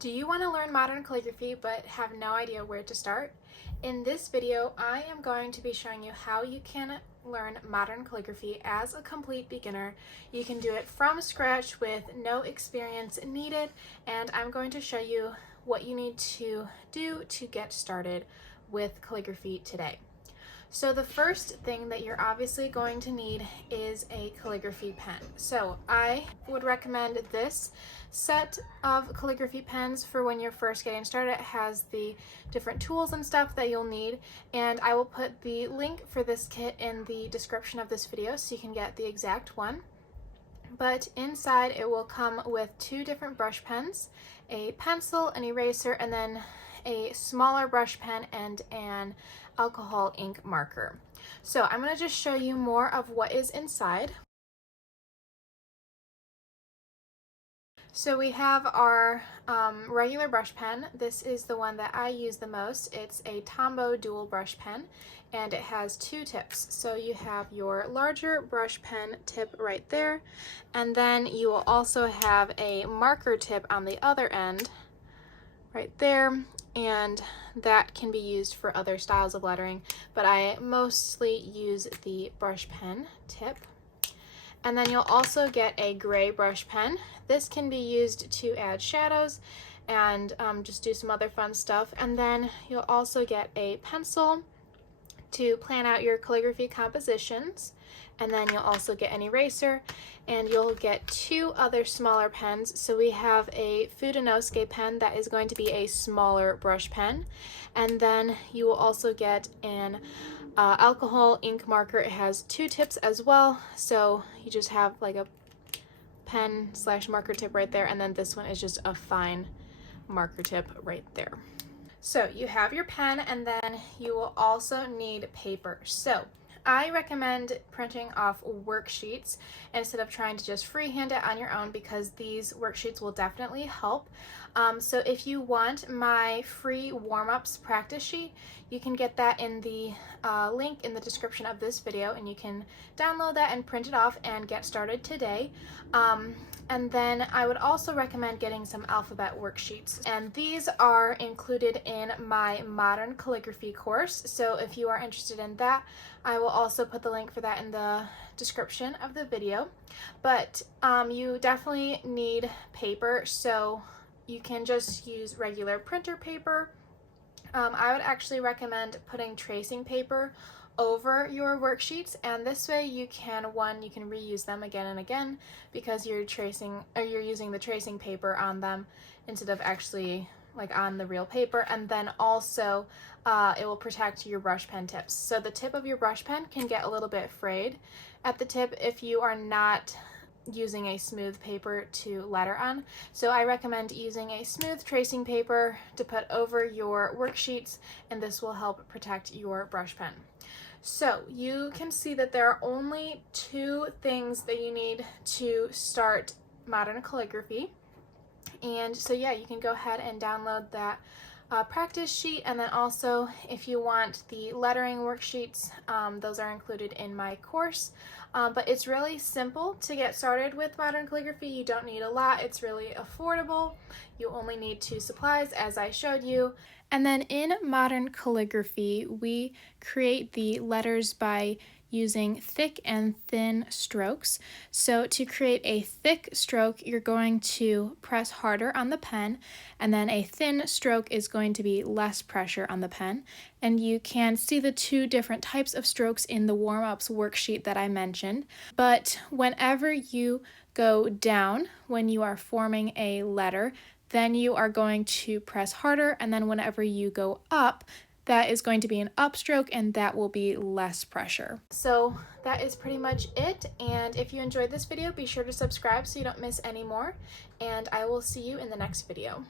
Do you want to learn modern calligraphy but have no idea where to start? In this video, I am going to be showing you how you can learn modern calligraphy as a complete beginner. You can do it from scratch with no experience needed, and I'm going to show you what you need to do to get started with calligraphy today. So the first thing that you're obviously going to need is a calligraphy pen. So I would recommend this set of calligraphy pens for when you're first getting started. It has the different tools and stuff that you'll need, and I will put the link for this kit in the description of this video so you can get the exact one. But inside it will come with two different brush pens, a pencil, an eraser, and then a smaller brush pen and an alcohol ink marker. So I'm going to just show you more of what is inside. So we have our regular brush pen. This is the one that I use the most. It's a Tombow dual brush pen, and it has two tips. So you have your larger brush pen tip right there, and then you will also have a marker tip on the other end right there, and that can be used for other styles of lettering, but I mostly use the brush pen tip. And then you'll also get a gray brush pen. This can be used to add shadows and just do some other fun stuff. And then you'll also get a pencil to plan out your calligraphy compositions. And then you'll also get an eraser, and you'll get two other smaller pens. So we have a Fudenosuke pen that is going to be a smaller brush pen. And then you will also get an alcohol ink marker. It has two tips as well, so you just have like a pen slash marker tip right there, and then this one is just a fine marker tip right there. So you have your pen, and then you will also need paper. So I recommend printing off worksheets instead of trying to just freehand it on your own, because these worksheets will definitely help. So if you want my free warm-ups practice sheet, you can get that in the link in the description of this video, and you can download that and print it off and get started today. And then I would also recommend getting some alphabet worksheets, and these are included in my modern calligraphy course. So if you are interested in that, I will also put the link for that in the description of the video. But you definitely need paper, so you can just use regular printer paper. I would actually recommend putting tracing paper over your worksheets, and this way you can reuse them again and again, because you're using the tracing paper on them instead of actually like on the real paper. And then also it will protect your brush pen tips. So the tip of your brush pen can get a little bit frayed at the tip if you are not using a smooth paper to letter on. So I recommend using a smooth tracing paper to put over your worksheets, and this will help protect your brush pen. So you can see that there are only two things that you need to start modern calligraphy. And so yeah, you can go ahead and download that practice sheet, and then also if you want the lettering worksheets, those are included in my course. But it's really simple to get started with modern calligraphy. You don't need a lot. It's really affordable. You only need two supplies, as I showed you. And then in modern calligraphy, we create the letters by using thick and thin strokes. So to create a thick stroke, you're going to press harder on the pen, and then a thin stroke is going to be less pressure on the pen. And you can see the two different types of strokes in the warm-ups worksheet that I mentioned. But whenever you go down, when you are forming a letter, then you are going to press harder, and then whenever you go up, that is going to be an upstroke, and that will be less pressure. So that is pretty much it, and if you enjoyed this video, be sure to subscribe so you don't miss any more, and I will see you in the next video.